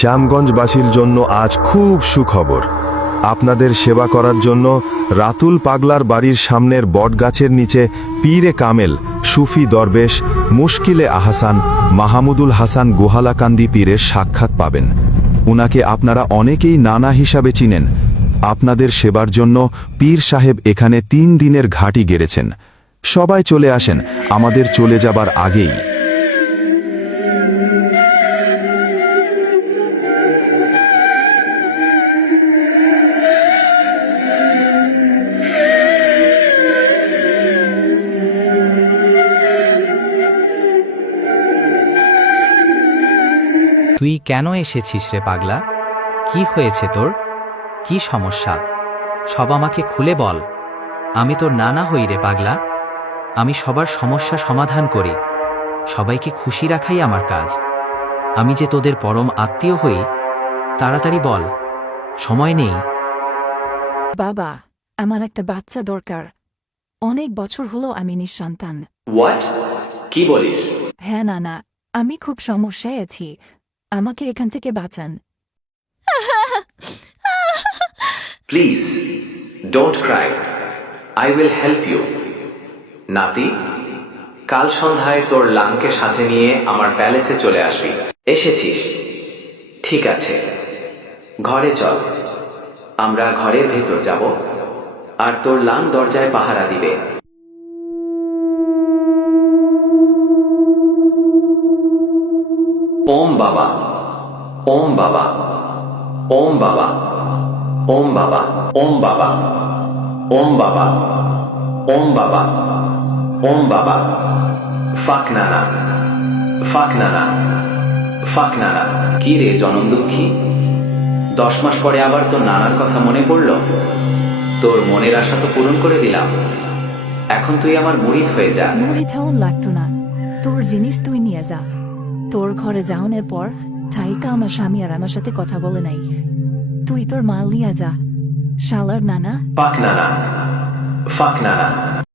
শ্যামগঞ্জবাসীর জন্য আজ খুব সুখবর। আপনাদের সেবা করার জন্য রাতুল পাগলার বাড়ির সামনের বটগাছের নিচে পীরে কামেল, সুফি দরবেশ, মুশকিলে আহাসান, মাহমুদুল হাসান গোহালাকান্দি পীরের সাক্ষাৎ পাবেন। উনাকে আপনারা অনেকেই নানা হিসাবে চিনেন। আপনাদের সেবার জন্য পীর সাহেব এখানে তিন দিনের ঘাঁটি গেড়েছেন। সবাই চলে আসেন, আমাদের চলে যাবার আগেই। তুই কেন এসেছিস রে পাগলা? কি হয়েছে তোর? কি সমস্যা? সব আমাকে খুলে বল। আমি তোর নানা হই রে পাগলা। আমি সবার সমস্যা সমাধান করি। সবাইকে খুশি রাখাই আমার কাজ। আমি যে তোদের পরম আত্মীয় হই তাড়াতাড়ি বল। সময় নেই। বাবা আমার একটা বাচ্চা দরকার। অনেক বছর হলো আমি নিঃসন্তান। হোয়াট কি বলিস? হ্যাঁ না না আমি খুব সমস্যায় আছি। আমাকে এখান থেকে বাঁচান। Please don't cry I will help you নাতি, কাল সন্ধ্যায় তোর লামকে সাথে নিয়ে আমার প্যালেসে চলে আসবি। এসেছিস? ঠিক আছে। ঘরে চল। আমরা ঘরের ভেতর যাব। আর তোর লাম দরজায় পাহারা দিবে। ওম বাবা ওম বাবা ওম বাবা ওম বাবা ওম বাবা ওম বাবা ওম বাবা ওম বাবা, ফাক নানা ফাক নানা ফাক নানা। কি রে জনম দুঃখী? দশ মাস পরে আবার তোর নানার কথা মনে পড়ল? তোর মনের আশা তো পূরণ করে দিলাম। এখন তুই আমার মুরিদ হয়ে যা। নুরি থাউন লাগতো না। তোর জিনিস তুই নিয়ে যা। তোর ঘরে যাওয়ানোর পর ঠাইকা আমার স্বামী আর আমার সাথে কথা বলে নাই। তুই তোর মাল নিয়ে যা। শালার নানা। ফাক নানা। ফাক নানা।